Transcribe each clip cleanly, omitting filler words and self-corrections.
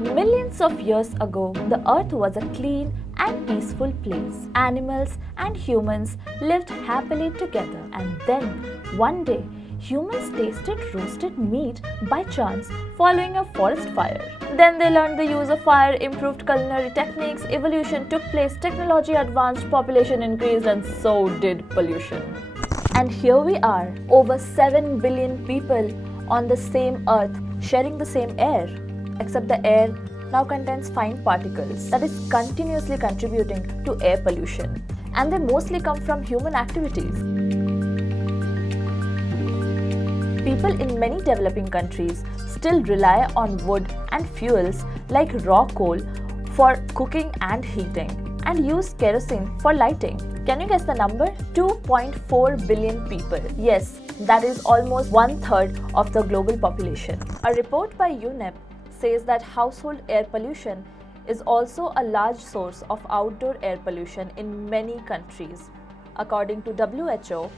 Millions of years ago, the earth was a clean and peaceful place. Animals and humans lived happily together. And then, one day, humans tasted roasted meat by chance following a forest fire. Then they learned the use of fire, improved culinary techniques, evolution took place, technology advanced, population increased, and so did pollution. And here we are, over 7 billion people on the same earth, sharing the same air. Except the air now contains fine particles that is continuously contributing to air pollution. And they mostly come from human activities. People in many developing countries still rely on wood and fuels like raw coal for cooking and heating, and use kerosene for lighting. Can you guess the number? 2.4 billion people. Yes, that is almost 1/3 of the global population. A report by UNEP says that household air pollution is also a large source of outdoor air pollution in many countries. According to WHO,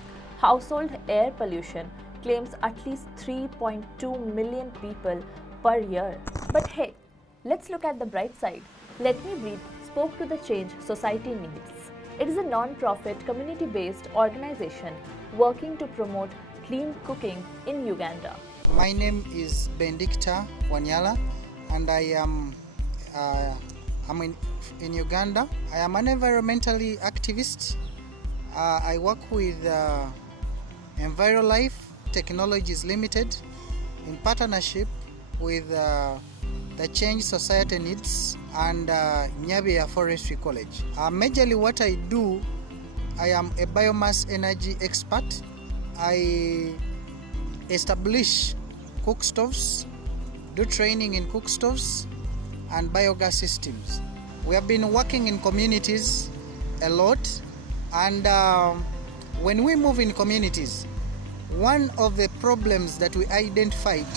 household air pollution claims at least 3.2 million people per year. But hey, let's look at the bright side. Let Me Breathe spoke to the change society needs. It is a non-profit, community-based organization working to promote clean cooking in Uganda. My name is Bendicta Wanyala, and I am in Uganda. I am an environmentally activist. I work with EnviroLife Technologies Limited in partnership with the Change Society Needs and Nyabia Forestry College. Majorly what I do, I am a biomass energy expert. I establish cookstoves, do training in cookstoves and biogas systems. We have been working in communities a lot, and when we move in communities, one of the problems that we identified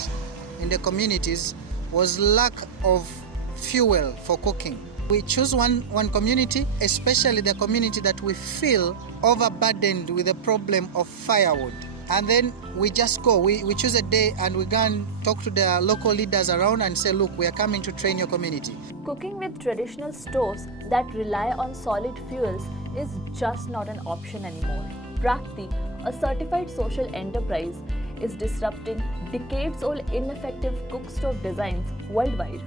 in the communities was lack of fuel for cooking. We choose one community, especially the community that we feel overburdened with the problem of firewood. And then we just go, we choose a day and we go and talk to the local leaders around and say, look, we are coming to train your community. Cooking with traditional stoves that rely on solid fuels is just not an option anymore. Prakti, a certified social enterprise, is disrupting decades-old ineffective cookstove designs worldwide.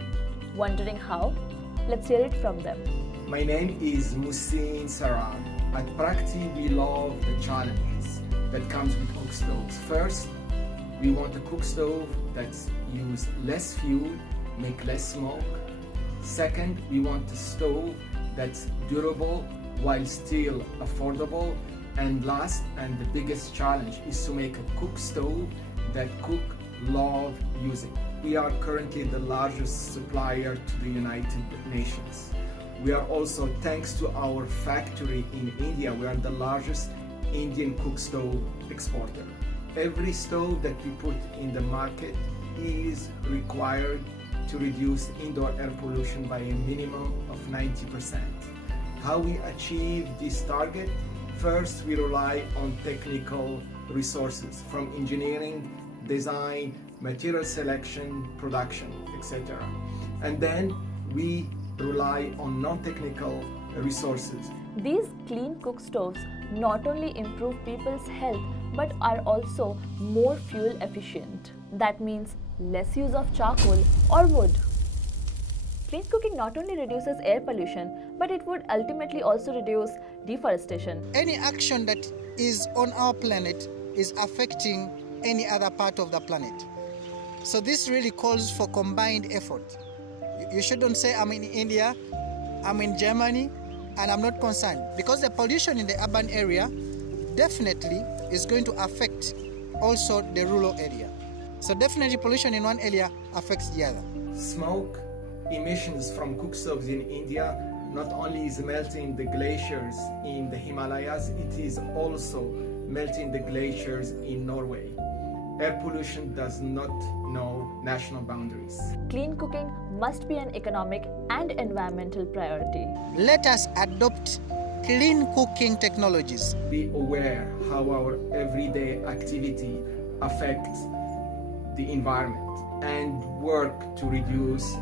Wondering how? Let's hear it from them. My name is Musin Saram. At Prakti, we love the challenges that comes with cookstoves. First, we want a cookstove that uses less fuel, make less smoke. Second, we want a stove that's durable while still affordable. And last, and the biggest challenge, is to make a cookstove that cook love using. We are currently the largest supplier to the United Nations. We are also, thanks to our factory in India, we are the largest Indian cookstove exporter. Every stove that we put in the market is required to reduce indoor air pollution by a minimum of 90%. How we achieve this target? First, we rely on technical resources from engineering, design, material selection, production, etc. And then we rely on non-technical resources. These clean cookstoves not only improve people's health but are also more fuel efficient. That means less use of charcoal or wood. Clean cooking not only reduces air pollution, but it would ultimately also reduce deforestation. Any action that is on our planet is affecting any other part of the planet. So this really calls for combined effort. You shouldn't say, I'm in India, I'm in Germany, and I'm not concerned. Because the pollution in the urban area definitely is going to affect also the rural area. So definitely pollution in one area affects the other. Smoke emissions from cookstoves in India not only is melting the glaciers in the Himalayas, it is also melting the glaciers in Norway. Air pollution does not know national boundaries. Clean cooking must be an economic and environmental priority. Let us adopt clean cooking technologies. Be aware how our everyday activity affects the environment and work to reduce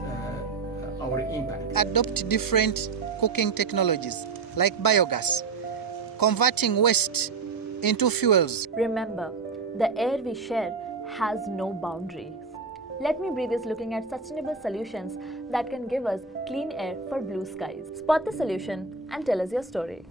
our impact. Adopt different cooking technologies like biogas, converting waste into fuels. Remember, the air we share has no boundaries. Let Me Breathe is looking at sustainable solutions that can give us clean air for blue skies. Spot the solution and tell us your story.